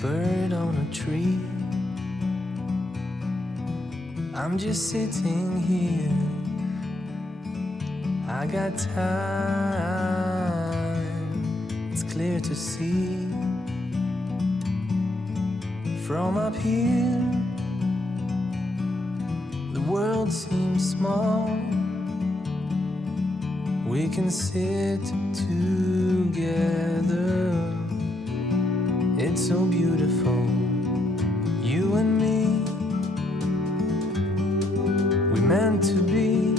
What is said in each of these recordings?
bird on a tree. I'm just sitting here. I got time. It's clear to see. From up here, the world seems small. We can sit together. It's so beautiful, you and me. We meant to be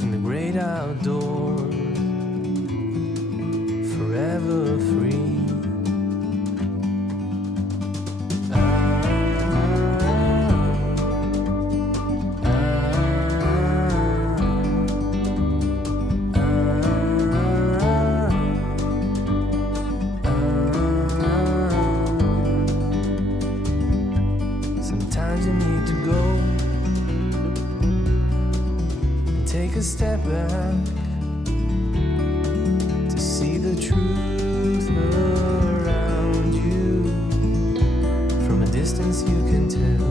in the great outdoors, forever free. Sometimes you need to go and take a step back to see the truth around you. From a distance you can tell.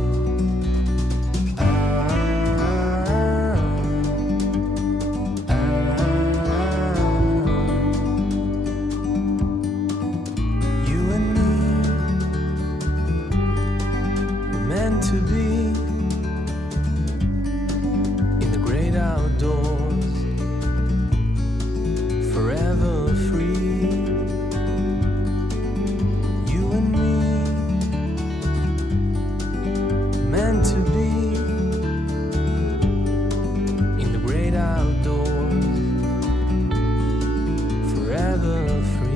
You and me were meant to be in the great outdoors, forever free. You and me meant to be in the great outdoors, forever free.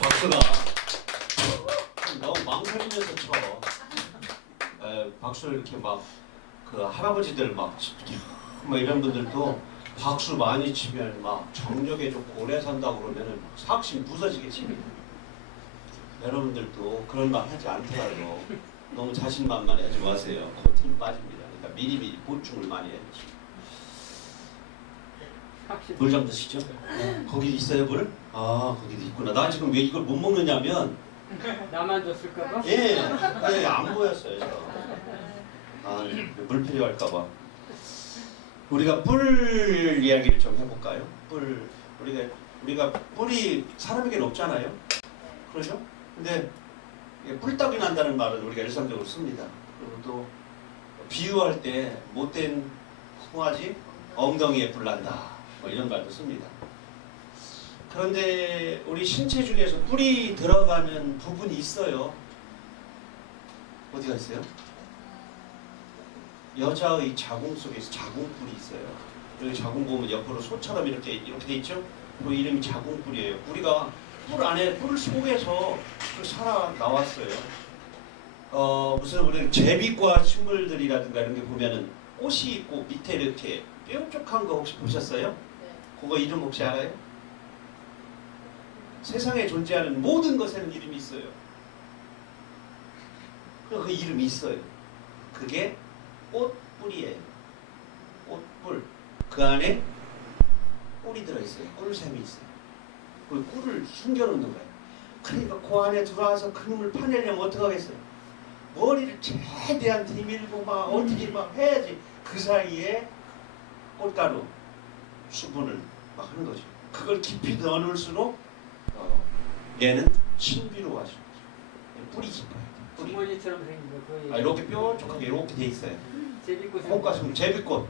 박수가 너무 망설이면서 쳐. 박수를 이렇게 막 그 할아버지들 막 이런 분들도 박수 많이 치면 막 정력에 좋고 오래 산다고 그러면은 삭신 부서지게 칩니다. 여러분들도 그런 말 하지 않더라도 너무 자신만만하지 마세요. 그 힘 빠집니다. 그러니까 미리미리 보충을 많이 해야죠. 물 좀 드시죠? 거기 있어요, 물? 아, 거기도 있구나. 나 지금 왜 이걸 못 먹느냐면 나만 줬을까봐? 예, 안 보였어요. 아, 물 필요할까봐. 우리가 뿔 이야기를 좀 해볼까요? 뿔, 우리가 뿔이 사람에게는 없잖아요. 그렇죠? 근데 뿔떡이 난다는 말은 우리가 일상적으로 씁니다. 그리고 또 비유할 때 못된 송아지 엉덩이에 뿔 난다. 뭐 이런 말도 씁니다. 그런데 우리 신체 중에서 뿔이 들어가는 부분이 있어요. 어디가 있어요? 여자의 자궁 속에서 자궁뿔이 있어요. 여기 자궁 보면 옆으로 소처럼 이렇게 돼 있죠? 그 이름이 자궁뿔이에요. 우리가 뿔 안에 뿔 속에서 살아 나왔어요. 무슨 우리 제비과 식물들이라든가 이런 게 보면은 꽃이 있고 밑에 이렇게 뾰족한 거 혹시 보셨어요? 그거 이름 혹시 알아요? 세상에 존재하는 모든 것에는 이름이 있어요. 그 이름이 있어요. 그게 꽃뿔이에요. 꽃뿔. 그 안에 꿀이 들어있어요. 꿀샘이 있어요. 그 꿀을 숨겨놓는 거예요. 그러니까 그 안에 들어와서 그놈을 파내려면 어떡하겠어요? 머리를 최대한 디밀고 막 어떻게 막 해야지. 그 사이에 꽃가루, 수분을 막 하는 거죠. 그걸 깊이 넣어놓을수록 얘는 신비로워지는 거죠. 뿔이 깊어요. 뿔이. 주머니처럼 생긴 거 거의. 이렇게 뾰족하게 이렇게 돼 있어요. 제비꽃. 꽃가슴, 제비꽃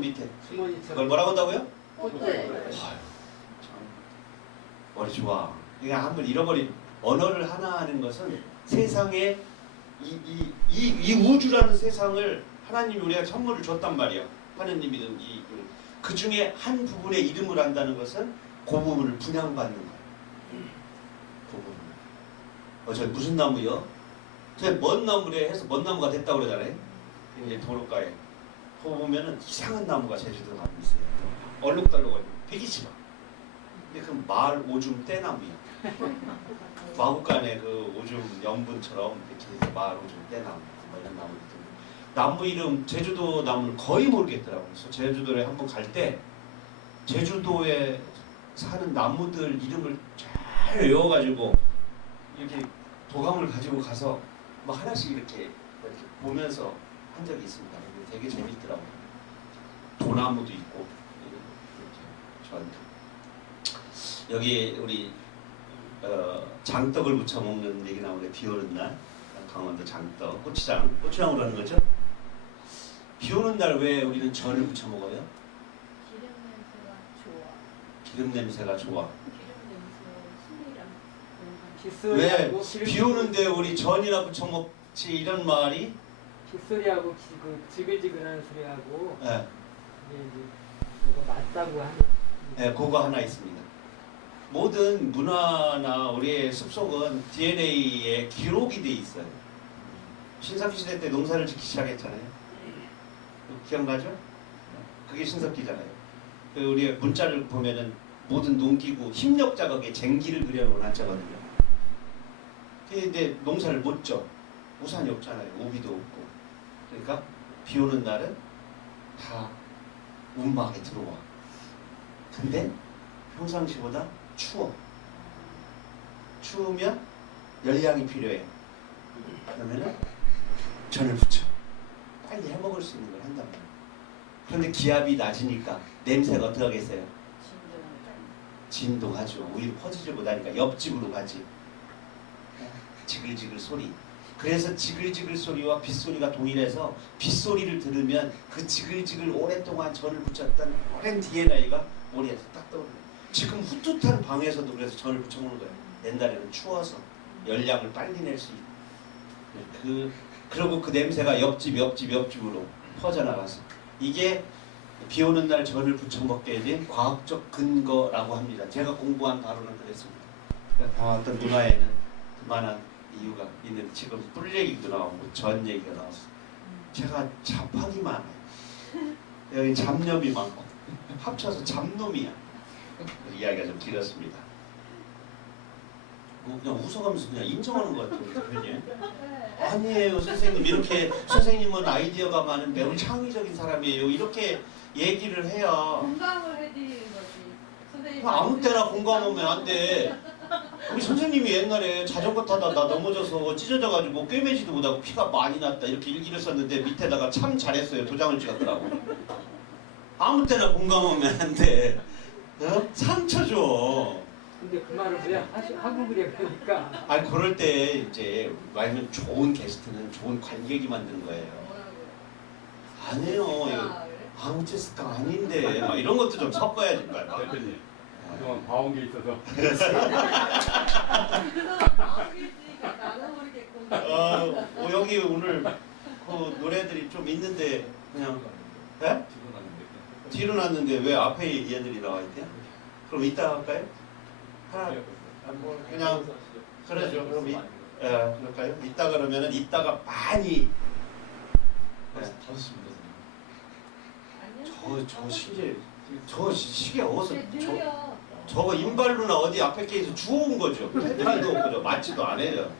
밑에. 주머니처럼. 그걸 뭐라고 한다고요? 꽃대. 머리 좋아. 그러니까 한번 잃어버린 언어를 하나 하는 것은 세상에 이 우주라는 세상을 하나님이 우리가 선물을 줬단 말이야. 하느님이든 그 중에 한 부분의 이름을 안다는 것은 그 부분을 분양받는 거야. 그 부분. 저 무슨 나무요? 저 먼 나무래 해서 먼 나무가 됐다고 그러잖아요. 이제 도로가에. 그거 보면은 이상한 나무가 제주도 가면 있어요. 얼룩덜룩하고 베기 싫어. 근데 그 마을 오줌 떼나무야. 마구간에 그 오줌 연분처럼 이렇게 해서 마을 오줌 떼나무 뭐 이런 나무들. 나무 이름 제주도 나무를 거의 모르겠더라고요. 그래서 제주도에 한번 갈 때 제주도에 사는 나무들 이름을 잘 외워가지고 이렇게 도감을 가지고 가서 뭐 하나씩 이렇게 보면서 한 적이 있습니다. 되게 재밌더라고요. 도나무도 있고 이렇게 여기 우리 장떡을 부쳐 먹는 얘기 나오는데 비 오는 날 강원도 장떡 고추장으로 하는 거죠. 비 오는 날 왜 우리는 전을 부쳐 먹어요? 기름 냄새가 좋아. 왜 비 오는데 우리 전이나 부쳐 먹지 이런 말이? 빗소리하고 그 지글지글하는 소리하고 네. 이게 이거 맞다고 하는. 네, 그거 하나 있습니다. 모든 문화나 우리의 습속은 DNA에 기록이 돼 있어요. 신석기시대 때 농사를 짓기 시작했잖아요. 기억나죠? 그게 신석기잖아요. 그 우리 문자를 보면은 모든 농기구 힘력 자극에 쟁기를 그려놓은 한자거든요. 근데 농사를 못 져. 우산이 없잖아요. 우비도 없고. 그러니까 비 오는 날은 다 움막에 들어와. 근데 평상시보다 추워. 추우면 열량이 필요해. 그러면은 전을 부쳐. 빨리 해먹을 수 있는 걸 한단 말이에요. 그런데 기압이 낮으니까 냄새가 어떻게 하겠어요? 진동하죠. 오히려 퍼지지 못하니까 옆집으로 가지. 지글지글 소리. 그래서 지글지글 소리와 빗소리가 동일해서 빗소리를 들으면 그 지글지글 오랫동안 전을 붙였던 오랜 DNA가 머리에서 딱 떠오르는 거예요. 지금 후투탄 방에서도 그래서 전을 붙여먹는 거예요. 옛날에는 추워서 열량을 빨리 낼 수 있고. 그리고 그 냄새가 옆집으로 퍼져나가서 이게 비 오는 날 전을 부쳐 먹게 된 과학적 근거라고 합니다. 제가 공부한 바로는 그랬습니다. 어떤 문화에는 그만한 이유가 있는 지금 뿔 얘기도 나오고 전 얘기가 나왔어요. 제가 잡학이 많아요. 여기 잡념이 많고 합쳐서 잡놈이야. 이야기가 좀 길었습니다. 뭐 그냥 웃어가면서 그냥 인정하는 것 같아요. 아니에요 선생님, 이렇게 선생님은 아이디어가 많은 매우 창의적인 사람이에요. 이렇게 얘기를 해야 공감을 해드리는 거지. 선생님 아무 때나 공감하면 안 돼. 우리 선생님이 옛날에 자전거 타다 나 넘어져서 찢어져가지고 꿰매지도 못하고 피가 많이 났다 이렇게 일기를 썼는데 밑에다가 참 잘했어요 도장을 찍었더라고. 아무 때나 공감하면 안 돼. 어? 상처 줘. 근데 그 말을 왜 하고 그래 그러니까. 아니 그럴 때 이제 말하면 좋은 게스트는 좋은 관객이 만드는 거예요. 아니에요. 이거 아무 테스트가 아닌데 막 이런 것도 좀 섞어야지 말이야. 대표님, 그동안 봐온 게 있어서 그래서 마음이 있으니까 나도 모르게 공감. 여기 오늘 그 노래들이 좀 있는데 그냥 네? 뒤로 놨는데 왜 앞에 얘들이 나와 있대요? 그럼 이따 할까요? 하나 그냥 그러죠. 그럼 그럴까요? 이따 그러면은 이따가 많이 저 시계 저 시계 어디서 저거 인발루나 어디 앞에 게에서 주워온 거죠. 패드도 없고 맞지도 않아요.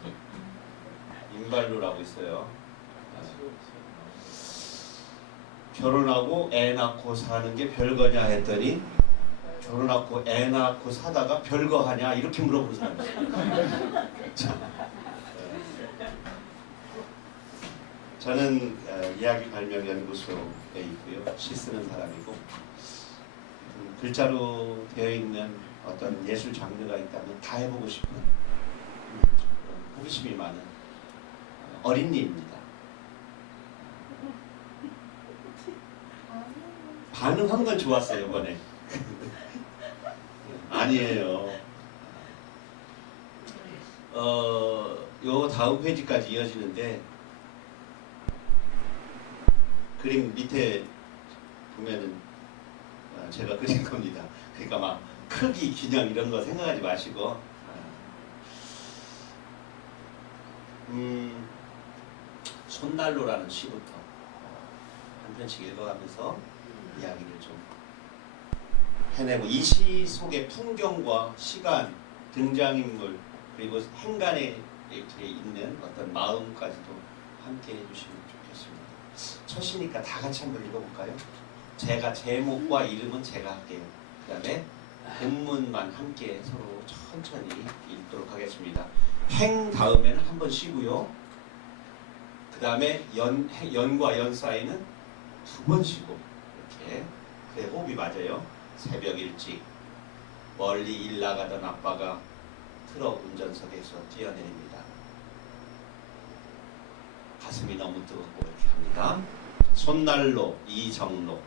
인발루라고 있어요. 결혼하고 애 낳고 사는 게 별거냐 했더니 결혼하고 애 낳고 사다가 별거 하냐 이렇게 물어보는 사람이 있어요. 저는 이야기 발명 연구소에 있고요. 시 쓰는 사람이고 글자로 되어 있는 어떤 예술 장르가 있다면 다 해보고 싶은 호기심이 많은 어린이입니다. 반응한 건 좋았어요 이번에. 아니에요. 요 다음 페이지까지 이어지는데 그림 밑에 보면은 제가 그린 겁니다. 그러니까 막 크기, 균형 이런 거 생각하지 마시고 손난로라는 시부터 한 편씩 읽어가면서 이야기를 좀 해내고 이 시 속의 풍경과 시간, 등장인물 그리고 행간에 이렇게 있는 어떤 마음까지도 함께 해주시면 좋겠습니다. 첫 시니까 다 같이 한번 읽어볼까요? 제가 제목과 이름은 제가 할게요. 그 다음에 본문만 함께 서로 천천히 읽도록 하겠습니다. 행 다음에는 한 번 쉬고요. 그 다음에 연과 연 사이는 두 번 쉬고 이렇게 그래 호흡이 맞아요. 새벽 일찍 멀리 일 나가던 아빠가 트럭 운전석에서 뛰어내립니다. 가슴이 너무 뜨겁고 이렇게 합니다. 손난로 이정로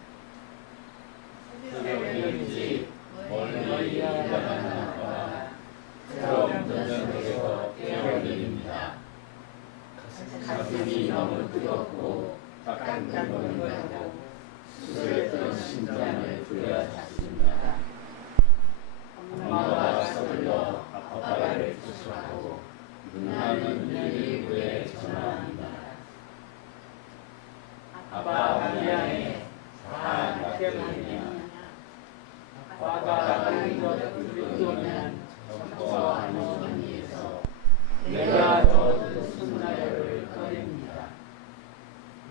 새벽일지 멀리 일하는 아빠가 트럭 운전석에서 뛰어내립니다. 가슴이 너무 뜨겁고 따끈따끈하고 술했던 심장을 부여잡습니다. 엄마가 서둘러 아빠를 추수하고 누나는 119에 전화합니다. 아빠 미안해. 다 늦게만이야. 아빠가 먼저 들어오면 점퍼와 할머니에서 내가 더 순나요를 꺼냅니다.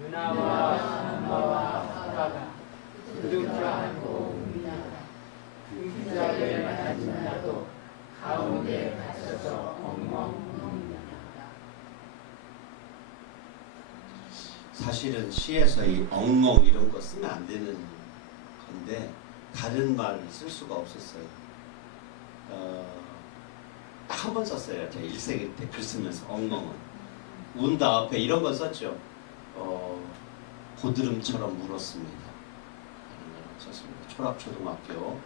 누나와 엄마와 아빠가 부족하고 웁니다. 그 기적을 맞은 나도 가운데 갇혀서 엉엉 웁니다. 사실은 시에서 이 엉엉 이런 거 쓰면 안 되는 건데 다른 말을 쓸 수가 없었어요. 딱 한 번 썼어요. 제가 1세기 때 글 쓰면서 엉엉은 운다 앞에 이런 건 썼죠. 고드름처럼 물었습니다. 이런 걸 썼습니다. 초락초등학교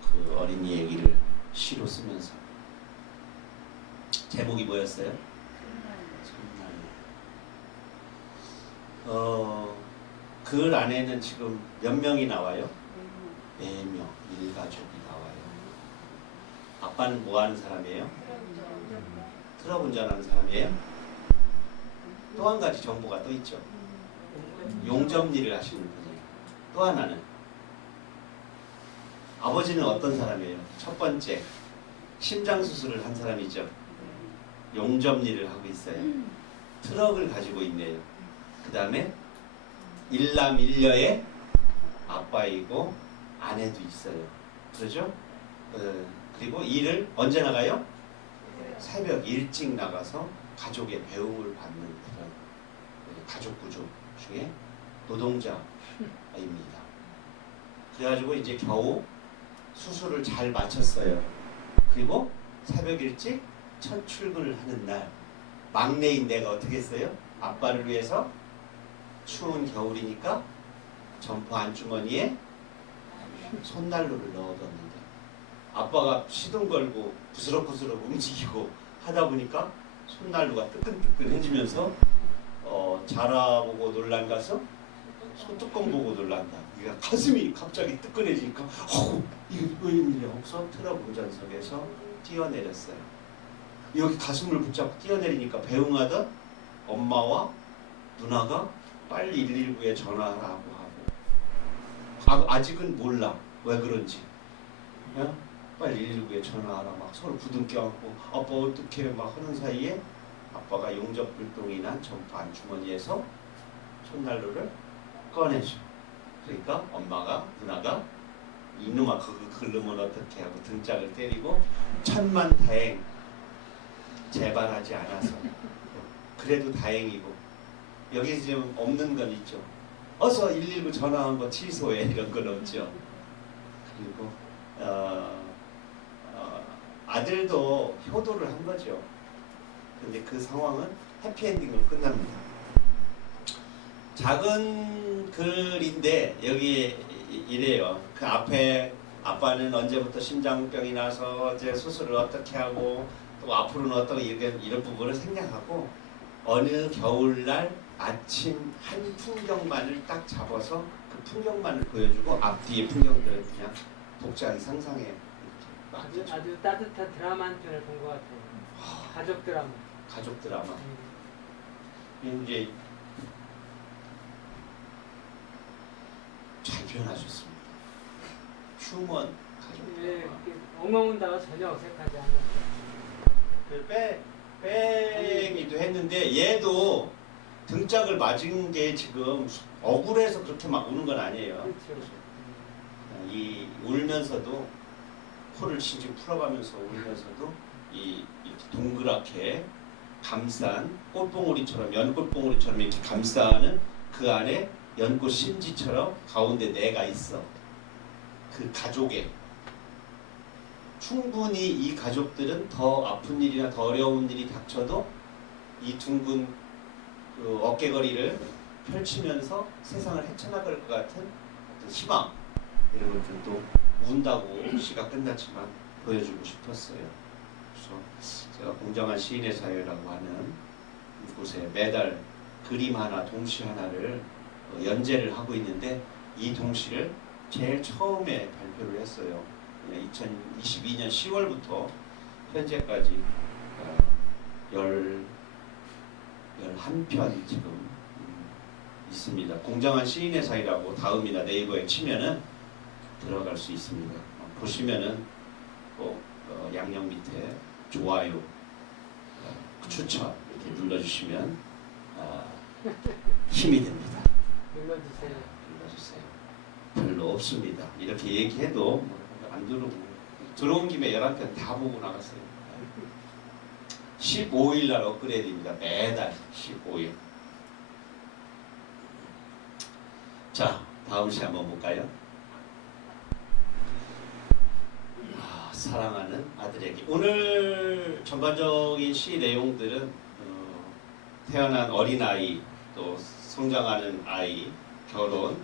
그 어린이 얘기를 시로 쓰면서 제목이 뭐였어요? 글 안에는 지금 몇 명이 나와요? 4명, 일가족이 나와요. 아빠는 뭐 하는 사람이에요? 트럭 운전하는 사람이에요? 또 한 가지 정보가 또 있죠. 용접 일을 하시는 분이에요. 또 하나는 아버지는 어떤 사람이에요? 첫 번째 심장 수술을 한 사람이죠. 용접 일을 하고 있어요. 트럭을 가지고 있네요. 그 다음에 일남일녀의 아빠이고 아내도 있어요. 그렇죠? 그리고 일을 언제 나가요? 새벽 일찍 나가서 가족의 배움을 받는 그런 가족 구조 중에 노동자입니다. 그래가지고 이제 겨우 수술을 잘 마쳤어요. 그리고 새벽 일찍 첫 출근을 하는 날 막내인 내가 어떻게 했어요? 아빠를 위해서 추운 겨울이니까 점퍼 안주머니에 손난로를 넣어뒀는데 아빠가 시동 걸고 부스럭부스럭 움직이고 하다 보니까 손난로가 뜨끈뜨끈해지면서 자라보고 놀란 가서 소뚜껑 보고 놀란다. 그러니까 가슴이 갑자기 뜨끈해지니까 이게 웬일이야 하고서 트럭 운전석에서 뛰어내렸어요. 여기 가슴을 붙잡고 뛰어내리니까 배웅하던 엄마와 누나가 빨리 119에 전화하라고 하고 아직은 몰라 왜 그런지 빨리 119에 전화하라 막 서로 부둥켜 안고 아빠 어떡해 막 하는 사이에 아빠가 용접불똥이 난 점퍼 안주머니에서 손난로를 꺼내줘. 그러니까 엄마가 누나가 이놈아 그거 걸르면 어떡해 하고 등짝을 때리고 천만다행 재발하지 않아서 그래도 다행이고 여기 지금 없는 건 있죠. 어서 119 전화한 거 취소해 이런 건 없죠. 그리고 아들도 효도를 한 거죠. 근데 그 상황은 해피엔딩으로 끝납니다. 작은 글인데 여기 이래요. 그 앞에 아빠는 언제부터 심장병이 나서 이제 수술을 어떻게 하고 또 앞으로는 어떻게 이런 부분을 생략하고 어느 겨울날 아침 한 풍경만을 딱 잡아서 그 풍경만을 보여주고 앞뒤의 풍경들은 그냥 독자의 상상에 아주 따뜻한 드라마 한 편을 본 것 같아요. 가족 드라마. 가족 드라마. 이제 잘 표현하셨습니다. 휴먼 가족. 예, 엉엉운다가 전혀 어색하지 않아요. 그 빼기도 했는데 얘도 등짝을 맞은 게 지금 억울해서 그렇게 막 우는 건 아니에요. 그렇죠. 이 울면서도 코를 칭칭 풀어가면서 울면서도 이 이렇게 동그랗게 감싼 꽃봉오리처럼 연꽃봉오리처럼 이렇게 감싸는 그 안에 연꽃 심지처럼 가운데 내가 있어. 그 가족에 충분히 이 가족들은 더 아픈 일이나 더 어려운 일이 닥쳐도 이 둥근 그 어깨거리를 펼치면서 세상을 헤쳐나갈 것 같은 어떤 희망 이런 것들 또 운다고 시가 끝났지만 보여주고 싶었어요. 그래서 제가 공정한 시인의 사회라고 하는 이곳에 매달 그림 하나, 동시 하나를 연재를 하고 있는데 이 동시를 제일 처음에 발표를 했어요. 2022년 10월부터 현재까지 11편 지금 있습니다. 공정한 시인의 사이라고 다음이나 네이버에 치면은 들어갈 수 있습니다. 보시면은 꼭 양념 밑에 좋아요, 추천 이렇게 눌러주시면 힘이 됩니다. 눌러주세요. 눌러주세요. 별로 없습니다. 이렇게 얘기해도 안 들어온 김에 11편 다 보고 나갔어요. 15일 날 업그레이드입니다. 매달 15일. 자, 다음 시 한번 볼까요? 사랑하는 아들에게. 오늘 전반적인 시 내용들은 태어난 어린아이, 또 성장하는 아이, 결혼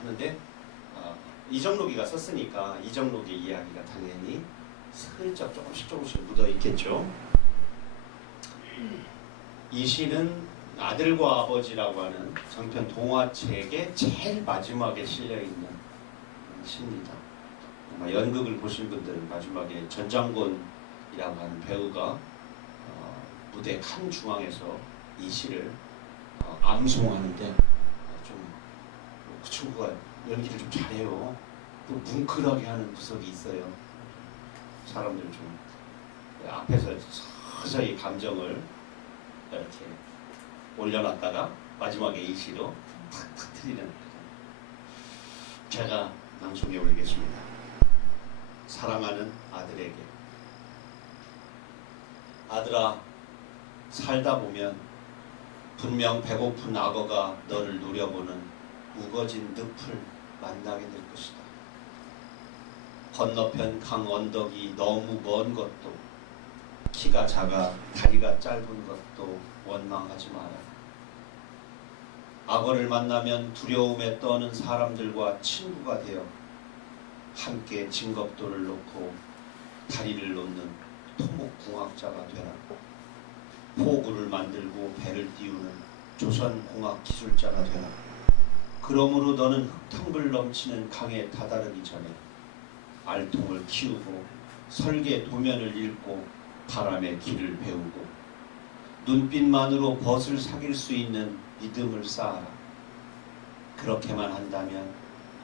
하는데 이정록이가 썼으니까 이정록의 이야기가 당연히 슬쩍 조금씩 묻어 있겠죠. 이 시는 아들과 아버지라고 하는 장편 동화책의 제일 마지막에 실려 있는 시입니다. 연극을 보신 분들은 마지막에 전장곤이라고 하는 배우가 무대 한 중앙에서 이 시를 암송하는데 그 친구가 연기를 좀 잘해요. 또 뭉클하게 하는 구석이 있어요. 사람들 좀 앞에서 서서히 감정을 이렇게 올려놨다가 마지막에 이 시로 탁 터뜨리는. 제가 낭송해 올리겠습니다. 사랑하는 아들에게. 아들아, 살다 보면 분명 배고픈 악어가 너를 노려보는 우거진 늪을 만나게 될 것이다. 건너편 강 언덕이 너무 먼 것도, 키가 작아 다리가 짧은 것도 원망하지 마라. 악어를 만나면 두려움에 떠는 사람들과 친구가 되어 함께 징겁돌을 놓고 다리를 놓는 토목공학자가 되라. 포구를 만들고 배를 띄우는 조선공학 기술자가 되라. 그러므로 너는 흙탕물 넘치는 강에 다다르기 전에 알통을 키우고 설계 도면을 읽고 바람의 길을 배우고 눈빛만으로 벗을 사귈 수 있는 믿음을 쌓아라. 그렇게만 한다면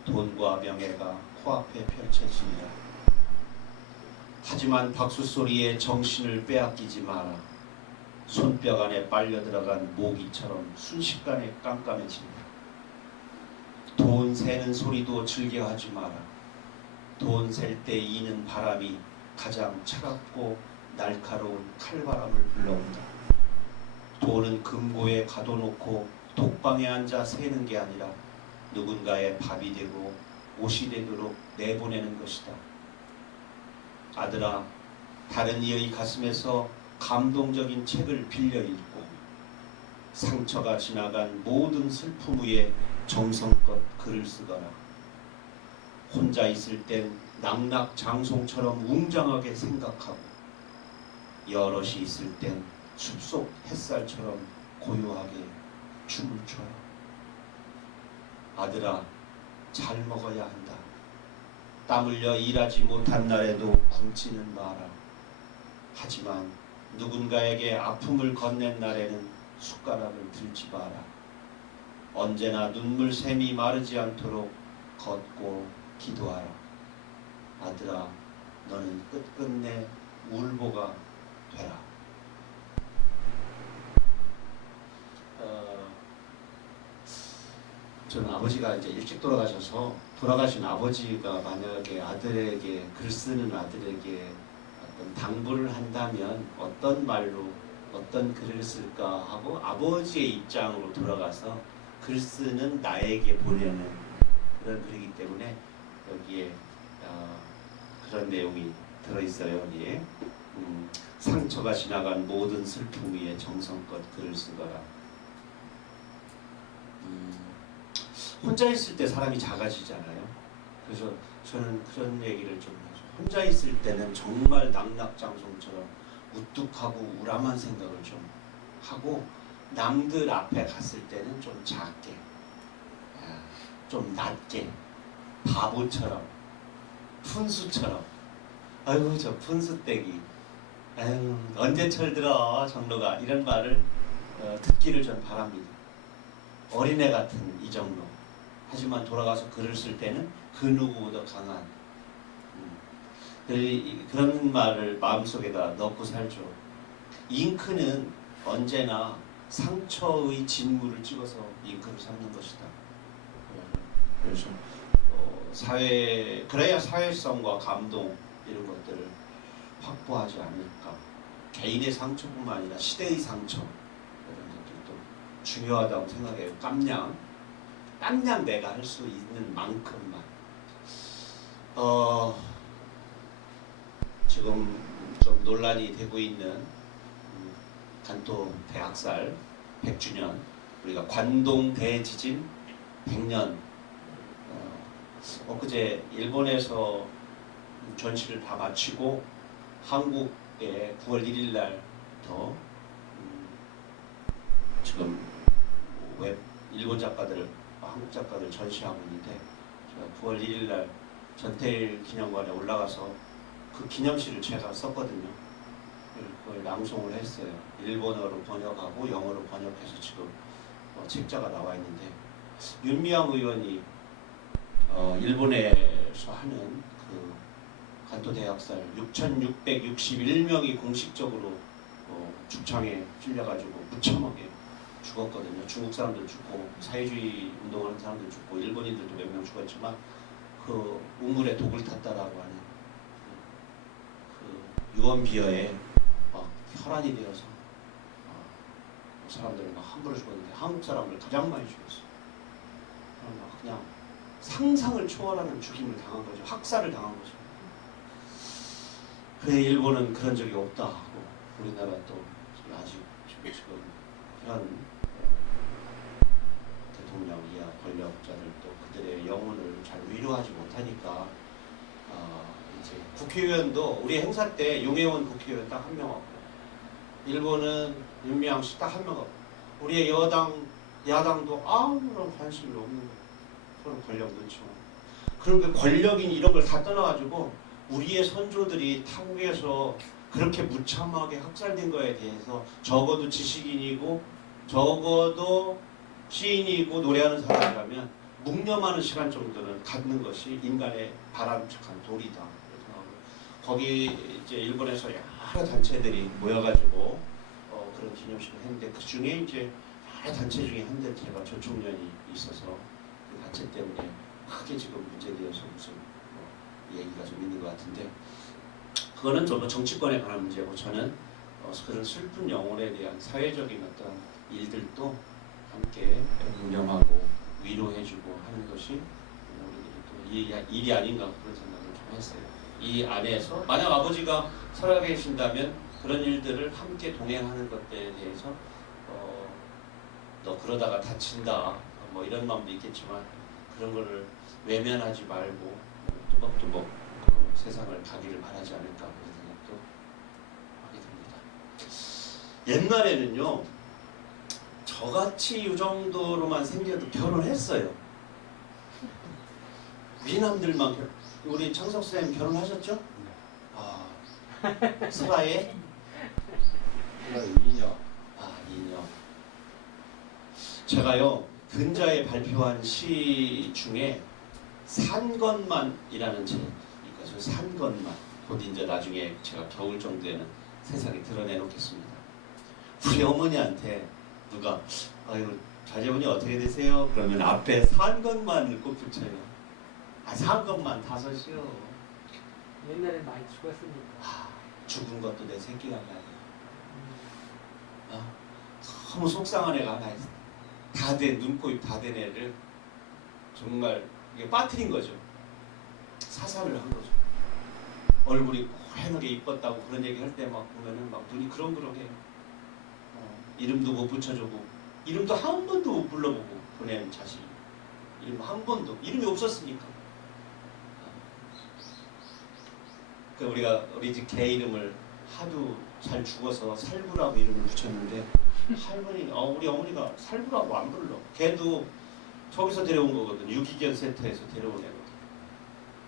돈과 명예가 코앞에 펼쳐지리라. 하지만 박수 소리에 정신을 빼앗기지 마라. 손뼉 안에 빨려 들어간 모기처럼 순식간에 깜깜해진다. 돈 세는 소리도 즐겨하지 마라. 돈 셀 때 이는 바람이 가장 차갑고 날카로운 칼바람을 불러온다. 돈은 금고에 가둬놓고 독방에 앉아 세는 게 아니라 누군가의 밥이 되고 옷이 되도록 내보내는 것이다. 아들아, 다른 이의 가슴에서 감동적인 책을 빌려 읽고 상처가 지나간 모든 슬픔 위에 정성껏 글을 쓰거라. 혼자 있을 땐 낙낙장송처럼 웅장하게 생각하고 여럿이 있을 땐 숲속 햇살처럼 고요하게 춤을 춰라. 아들아, 잘 먹어야 한다. 땀 흘려 일하지 못한 날에도 굶지는 마라. 하지만 누군가에게 아픔을 건넨 날에는 숟가락을 들지 마라. 언제나 눈물샘이 마르지 않도록 걷고 기도하라. 아들아 너는 끝끝내 울보가 되라. 저는 아버지가 이제 일찍 돌아가셔서 돌아가신 아버지가 만약에 아들에게 글 쓰는 아들에게 어떤 당부를 한다면 어떤 말로 어떤 글을 쓸까 하고 아버지의 입장으로 돌아가서 글 쓰는 나에게 보내는 그런 글이기 때문에 여기에 그런 내용이 들어있어요. 여기에 상처가 지나간 모든 슬픔 위에 정성껏 글을 쓰거라. 혼자 있을 때 사람이 작아지잖아요. 그래서 저는 그런 얘기를 좀 하죠. 혼자 있을 때는 정말 낙낙장성처럼 우뚝하고 우람한 생각을 좀 하고 남들 앞에 갔을 때는 좀 작게, 좀 낮게, 바보처럼, 푼수처럼. 아이고 저 푼수떼기, 아유 언제 철들어 정로가, 이런 말을 듣기를 전 바랍니다. 어린애 같은 이 정도. 하지만 돌아가서 글을 쓸 때는 그 누구보다 강한 그런 말을 마음속에다 넣고 살죠. 잉크는 언제나 상처의 진물을 찍어서 잉크를 삼는 것이다. 그래서 그래야 사회성과 감동 이런 것들을 확보하지 않을까. 개인의 상처뿐만 아니라 시대의 상처 이런 것들도 중요하다고 생각해요. 깜냥 내가 할 수 있는 만큼만. 지금 좀 논란이 되고 있는 간토 대학살 100주년, 우리가 관동 대지진 100년. 엊그제 일본에서 전시를 다 마치고 한국에 9월 1일 날부터 지금 일본 작가들, 한국 작가들 전시하고 있는데, 제가 9월 1일 날 전태일 기념관에 올라가서 그 기념시를 제가 썼거든요. 그걸 낭송을 했어요. 일본어로 번역하고 영어로 번역해서 지금 책자가 나와 있는데, 윤미향 의원이 일본에서 하는 그 간토 대학살 6,661명이 공식적으로 죽창에 찔려가지고 무참하게 죽었거든요. 중국 사람들 죽고 사회주의 운동하는 사람들 죽고 일본인들도 몇 명 죽었지만 그 우물에 독을 탔다라고 하는 그 유언비어에 막 혈안이 되어서 사람들을 막 함부로 죽었는데 한국 사람을 가장 많이 죽였어요. 그냥 상상을 초월하는 죽임을 당한 거죠. 학살을 당한 거죠. 그래 일본은 그런 적이 없다 하고 우리나라 또 아직 지금 현 대통령 이하 권력자들도 그들의 영혼을 잘 위로하지 못하니까 이제 국회의원도 우리 행사 때 용혜원 국회의원 딱 한 명 없고, 일본은 윤미향 씨 딱 한 명 없고, 우리의 야당도 아무런 관심이 없는 거예요. 서로 권력 눈치만. 그러니까 권력인 이런 걸 다 떠나가지고 우리의 선조들이 타국에서 그렇게 무참하게 학살된 거에 대해서 적어도 지식인이고 적어도 시인이고 노래하는 사람이라면 묵념하는 시간 정도는 갖는 것이 인간의 바람직한 도리다. 거기 이제 일본에서 여러 단체들이 모여가지고 그런 기념식을 했는데, 그 중에 이제 여러 단체 중에 한 단체가 조총련이 있어서 그 단체 때문에 크게 지금 문제되어서 무슨 얘기가 좀 있는 것 같은데, 그거는 좀 정치권에 관한 문제고, 저는 그런 슬픈 영혼에 대한 사회적인 어떤 일들도 함께 묵념하고 위로해주고 하는 것이 우리들이 또 일이 아닌가 그런 생각을 좀 했어요. 이 안에서 만약 아버지가 살아계신다면 그런 일들을 함께 동행하는 것들에 대해서 너 그러다가 다친다 뭐 이런 마음도 있겠지만 그런 거를 외면하지 말고 뚜벅뚜벅 세상을 가기를 바라지 않을까 그런 생각도 하게 됩니다. 옛날에는요, 저같이 이 정도로만 생겨도 결혼했어요. 미남들만 우리 창석 쌤 결혼하셨죠? 슬아예? 2년. 2년. 제가요 근자에 발표한 시 중에 산 것만이라는 책이 아주 산 것만 곧 이제 나중에 제가 겨울 정도에는 세상에 드러내놓겠습니다. 우리 어머니한테 누가 아유 자제분이 어떻게 되세요? 그러면 앞에 산 것만 꼭 붙여요. 아, 산 것만 5이요. 옛날에 많이 죽었으니까. 죽은 것도 내 새끼가 하나. 너무 속상한 애가 하나 있어. 다 된 눈코입 다 된 애를 정말 이게 빠뜨린 거죠. 사살을 한 거죠. 얼굴이 환하게 이뻤다고 그런 얘기 할 때 막 보면은 막 눈이 그렁그렁해요. 이름도 못 붙여주고 이름도 한 번도 못 불러보고 보낸 자식. 이름 한 번도 이름이 없었으니까. 그 우리 집 개 이름을 하도 잘 죽어서 살구라고 이름을 붙였는데 할머니, 우리 어머니가 살구라고 안 불러. 걔도 저기서 데려온 거거든. 유기견 센터에서 데려온 애거든.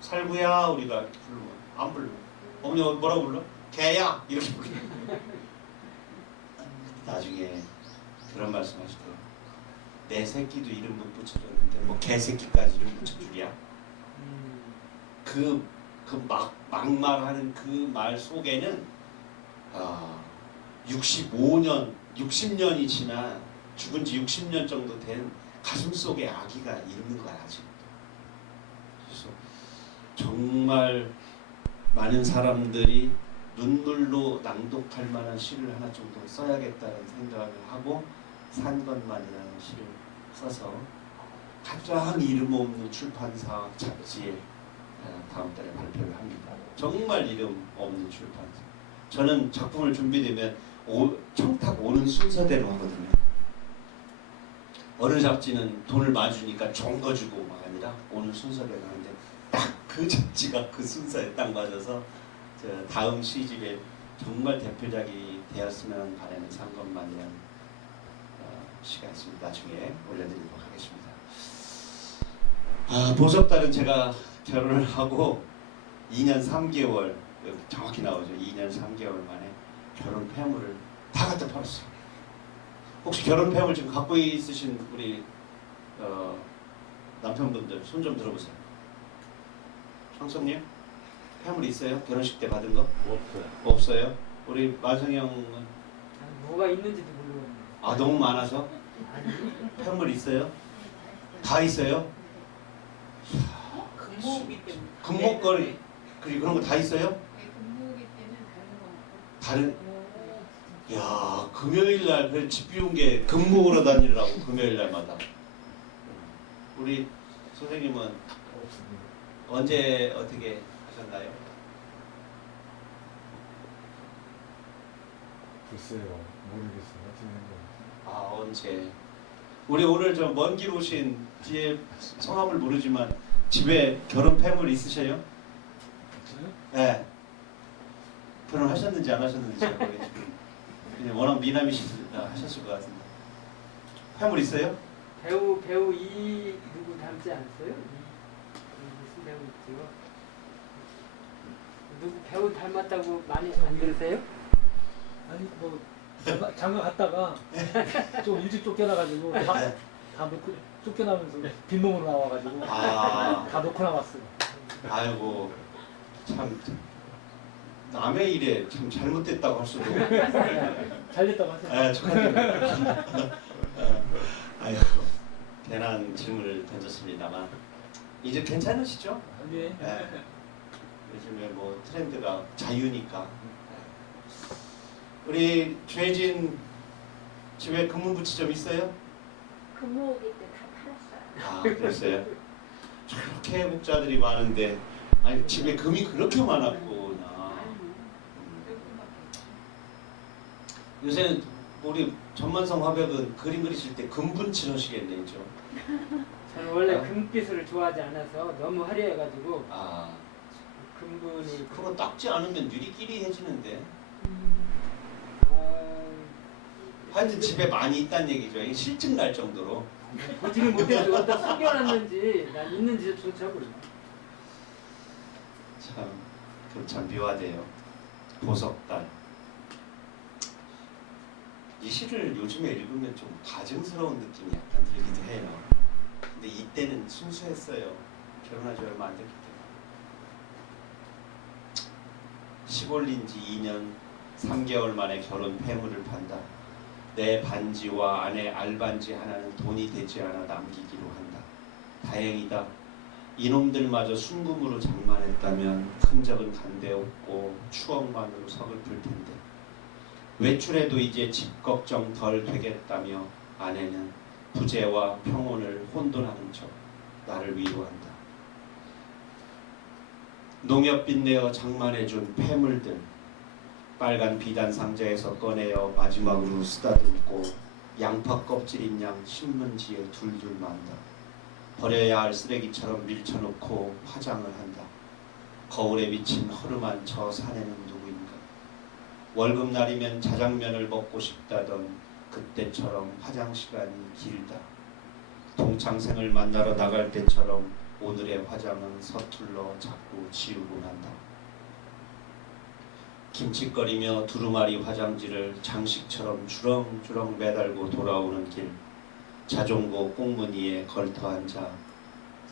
살구야 우리가 부르면 안 불러. 어머니가 뭐라고 불러? 개야 이렇게 불러. 나중에 그런 말씀하시더라고. 내 새끼도 이름 못 붙여줬는데 뭐 개새끼까지 이름 붙여주랴? 그 막말하는 그 말 속에는 60년이 지나 죽은 지 60년 정도 된 가슴 속에 아기가 있는 거야 아직도. 그래서 정말 많은 사람들이 눈물로 낭독할 만한 시를 하나 정도 써야겠다는 생각을 하고 산 것만이라는 시를 써서 가장 이름 없는 출판사 잡지에 다음 달에 발표를 합니다. 정말 이름 없는 출판사. 저는 작품을 준비되면 청탁 오는 순서대로 하거든요. 어느 잡지는 돈을 마주니까 좋은 거 주고 막 아니라 오는 순서대로 하는데 딱 그 잡지가 그 순서에 딱 맞아서 다음 시집에 정말 대표작이 되었으면 바라는 산 것만이라는 시가 있습니다. 나중에 올려드리도록 하겠습니다. 보석달은 제가 결혼을 하고 2년 3개월 정확히 나오죠. 2년 3개월 만에 결혼 폐물을 다 갖다 팔았어요. 혹시 결혼 폐물 지금 갖고 있으신 우리 남편분들 손 좀 들어보세요. 형수님 폐물 있어요? 결혼식 때 받은 거? 없어요. 우리 마성형은 뭐가 있는지도 모르겠네. 너무 많아서 폐물 있어요? 다 있어요? 금모기 때문에. 금목걸이 그리고 그런 거 다 있어요? 금모기 때는 다른 거 다른 야 금요일 날 그래 집 비운 게 금목으로 다니라고 금요일 날마다. 우리 선생님은 언제 어떻게 하셨나요? 글쎄요, 모르겠어요. 어떻게 된 언제? 우리 오늘 저 먼 길 오신 뒤에 성함을 모르지만 집에 결혼 폐물 있으세요? 거예요? 네. 결혼하셨는지 안 하셨는지 제가 모르겠지만 그냥 워낙 미남이시다 하셨을 것 같은데 폐물 있어요? 배우 이 누구 닮지 않았어요? 무슨 배우 있죠? 누구 배우 닮았다고 많이 안 들으세요? 아니 뭐 장가 갔다가 좀 일찍 쫓겨나가지고 다 놓고 쫓겨나면서 빈몸으로 나와가지고 다 놓고 나왔어요. 아이고 참 남의 일에 참 잘못됐다고 할 수도. 잘 됐다고 하세요. 축하드립니다. 아이고 괜한 질문을 던졌습니다만 이제 괜찮으시죠? 네. 요즘에 뭐 트렌드가 자유니까. 우리 죄진 집에 금문부치점 있어요? 금모기 때 다 팔았어요. 그랬어요? 저렇게 목자들이 많은데 아니 집에 금이 그렇게 많았구나. 요새는 우리 전만성 화백은 그림 그리실 때 금분칠 하시겠네요. 저는 원래 금기술을 좋아하지 않아서 너무 화려해가지고 아 금분이 그거 닦지 않으면 유리끼리 해지는데. 하여튼 집에 많이 있다는 얘기죠. 이게 실증 날 정도로. 보지는 못해서 어디다 숨겨놨는지 난 있는지조차 몰라. 참 묘하대요. 보석달. 이 시를 요즘에 읽으면 좀 가증스러운 느낌이 약간 들기도 해요. 근데 이때는 순수했어요. 결혼한 지 얼마 안 됐기 때문에. 시골린 지 2년 3개월 만에 결혼 폐물을 판다. 내 반지와 아내 알반지 하나는 돈이 되지 않아 남기기로 한다. 다행이다. 이놈들마저 순금으로 장만했다면 흔적은 간데없고 추억만으로 서글플 텐데. 외출해도 이제 집 걱정 덜 되겠다며 아내는 부재와 평온을 혼돈하는 척 나를 위로한다. 농협빚 내어 장만해준 폐물들 빨간 비단 상자에서 꺼내어 마지막으로 쓰다듬고 양파 껍질인 양 신문지에 둘둘 만다. 버려야 할 쓰레기처럼 밀쳐놓고 화장을 한다. 거울에 비친 허름한 저 사내는 누구인가. 월급날이면 자장면을 먹고 싶다던 그때처럼 화장 시간이 길다. 동창생을 만나러 나갈 때처럼 오늘의 화장은 서툴러 자꾸 지우곤 한다. 김칫거리며 두루마리 화장지를 장식처럼 주렁주렁 매달고 돌아오는 길. 자전거 꽁무니에 걸터앉아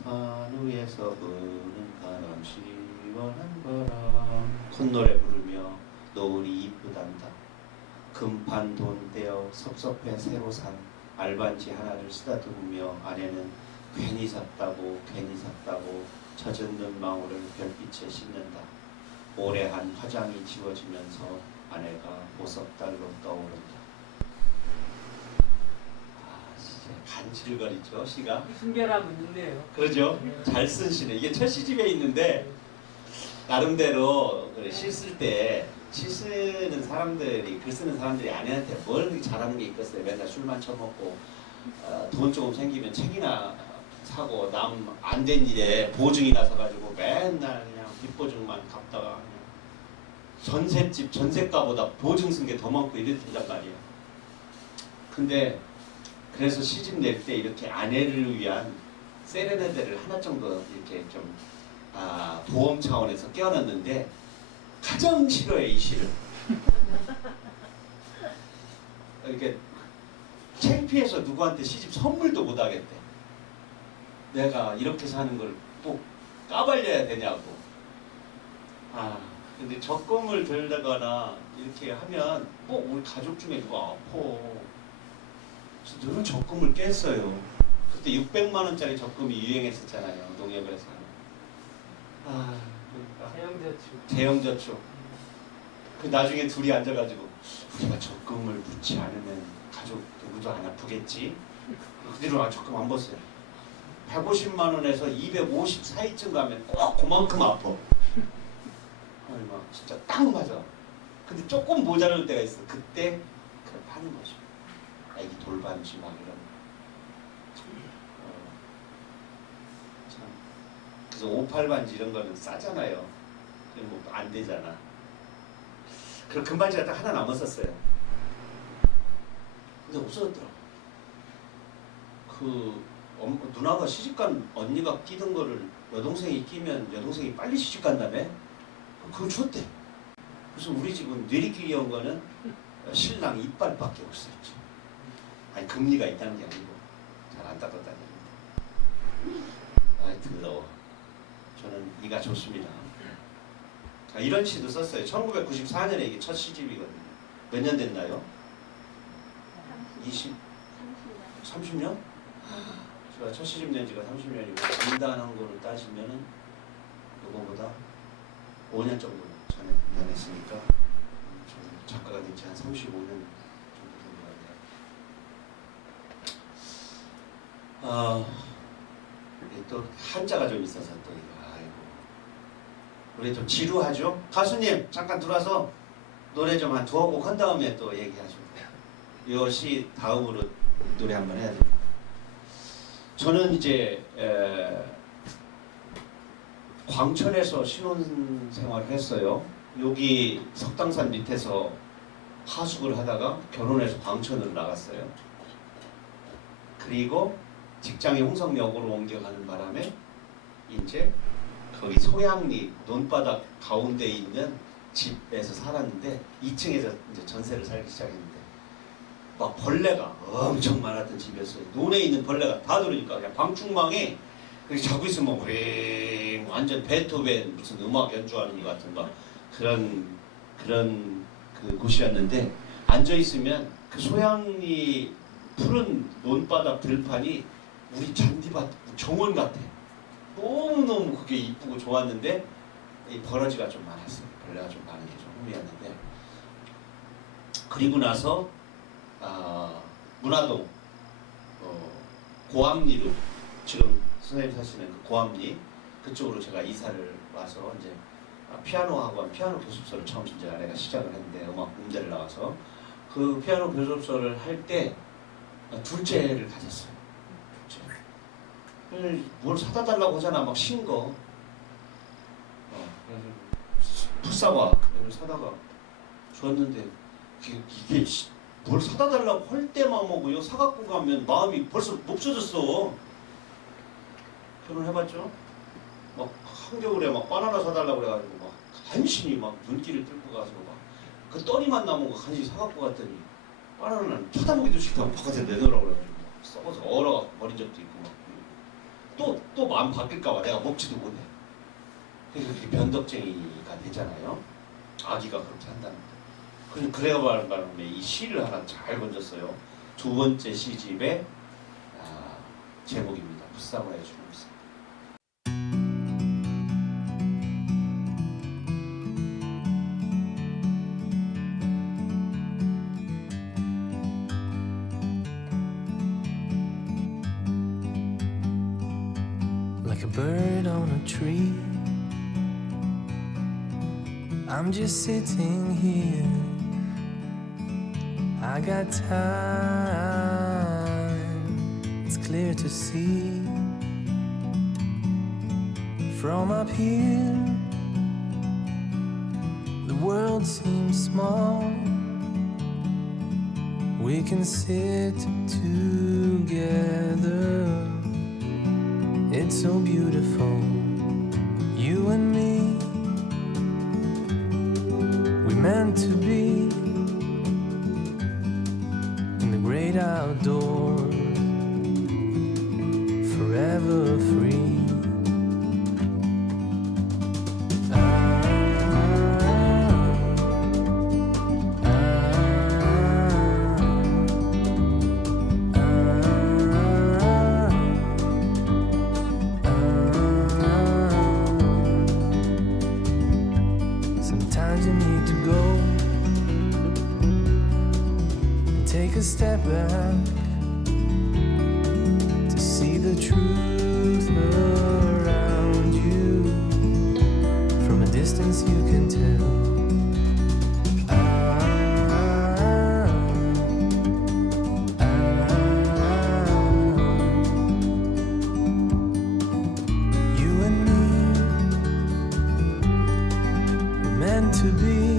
산 위에서 부는 바람 시원한 바람 콧노래 부르며 노을이 이쁘단다. 금판 돈 떼어 섭섭해 새로 산 알반지 하나를 쓰다듬으며 아내는 괜히 샀다고 젖은 눈망울을 별빛에 씻는다. 오래 한 화장이 지워지면서 아내가 보석달로 떠오른다. 간질거리죠 시가. 순결함은 있네요. 그러죠. 잘 쓴 시네. 이게 첫 시집에 있는데 나름대로 시 쓸 때 시 쓰는 사람들이 글 쓰는 사람들이 아내한테 뭘 그렇게 잘하는 게 있겠어요. 맨날 술만 처먹고 돈 조금 생기면 책이나 사고 남 안 된 일에 보증이나 사가지고 맨날 그냥 빚보증만 갚다가 그냥 전셋집 전세가보다 보증 쓴 게 더 많고 이랬단 말이에요. 근데 그래서 시집 낼 때 이렇게 아내를 위한 세레나데를 하나 정도 이렇게 좀 보험 차원에서 껴놨는데 가장 싫어해 이 시를. 이렇게 창피해서 누구한테 시집 선물도 못 하겠대. 내가 이렇게 사는 걸 꼭 까발려야 되냐고. 근데 적금을 들다거나 이렇게 하면 꼭 우리 가족 중에 누가 아파. 늘은 적금을 깼어요. 그때 600만 원짜리 적금이 유행했었잖아요. 농협에서. 대형저축. 대형저축. 그 나중에 둘이 앉아가지고 우리가 적금을 묻지 않으면 가족 누구도 안 아프겠지. 그 뒤로 적금 안 벗어요. 150만 원에서 250 사이쯤 가면 꼭 그만큼 아파. 막 진짜 딱 맞아. 근데 조금 모자랄 때가 있어. 그때 그걸 파는 거죠. 애기 돌반지 막 이런. 참. 그래서 58반지 이런 거는 싸잖아요. 뭐 안 되잖아. 그럼 금반지가 딱 하나 남았었어요. 근데 없어졌더라고. 누나가 시집간 언니가 끼던 거를 여동생이 끼면 여동생이 빨리 시집간다며? 그걸 줬대. 그래서 우리 집은 뇌리끼리 온 거는 신랑 이빨밖에 없었지. 아니 금리가 있다는 게 아니고 잘 안 닦았다는 얘기입니다. 아이 더러워. 저는 이가 좋습니다. 이런 시도 썼어요. 1994년에 이게 첫 시집이거든요. 몇 년 됐나요? 30년? 제가 첫 시집 낸 지가 30년이고 인단한 거를 따지면은 이거보다 5년 정도 전에 인단했으니까 저는 작가가 된 지 한 35년 정도 된 것 같네요. 또 한자가 좀 있어서 또 이거 아이고 우리 좀 지루하죠? 가수님 잠깐 들어와서 노래 좀 한 두어 곡 한 다음에 또 얘기하시면 돼요. 이 시 다음으로 노래 한번 해야 됩니다. 저는 이제 광천에서 신혼생활을 했어요. 여기 석당산 밑에서 하숙을 하다가 결혼해서 광천으로 나갔어요. 그리고 직장이 홍성역으로 옮겨가는 바람에 이제 거기 소양리 논바닥 가운데 있는 집에서 살았는데 2층에서 이제 전세를 살기 시작했는데 막 벌레가 엄청 많았던 집이었어요. 논에 있는 벌레가 다 들어오니까 그냥 방충망에 그렇게 자고 있으면 휘 완전 베토벤 무슨 음악 연주하는 것 같은 막 그런 그 곳이었는데 앉아 있으면 그 소양리 푸른 논바닥 들판이 우리 잔디밭 정원 같아. 너무너무 그게 이쁘고 좋았는데 이 버러지가 좀 많았어요. 벌레가 좀 많은 게 좀 흥미였는데 그리고 나서 문화동 고암리로 지금 선생님 사시는 그 고암리 그쪽으로 제가 이사를 와서 이제 피아노 학원, 피아노 교습소를 처음 이제 내가 시작을 했는데 음악 음대를 나와서 그 피아노 교습소를 할 때 둘째를 가졌어요. 둘째. 뭘 사다 달라고 하잖아, 막 신 거. 그래서 풋사과를 사다가 줬는데 이게 뭘 사다 달라고 할 때만 먹고요. 사갖고 가면 마음이 벌써 없어졌어. 결혼해봤죠? 막 한겨울에 막 바나나 사달라고 그래가지고 막 간신히 막 눈길을 뚫고 가서 막 그 떠리만 남은 거 간신히 사갖고 갔더니 바나나는 쳐다보기도 싫다고 바깥에 내놓으라고 그래가지고 썩어서 얼어갖고 버린 적도 있고 막 또 마음 바뀔까봐 내가 먹지도 못해. 그래서 그렇게 변덕쟁이가 되잖아요. 아기가 그렇게 한다는 거. 그래야 바람에 이 시를 하나 잘 건졌어요. 두 번째 시집의 제목입니다. 풋사과의 주름살. Like a bird on a tree, I'm just sitting here. I got time, it's clear to see. From up here, the world seems small. We can sit together. It's so beautiful, you and me. We meant to be in the great outdoors, forever free. Sometimes you need to go and take a step back to see the truth around you. From a distance you can tell. You and me were meant to be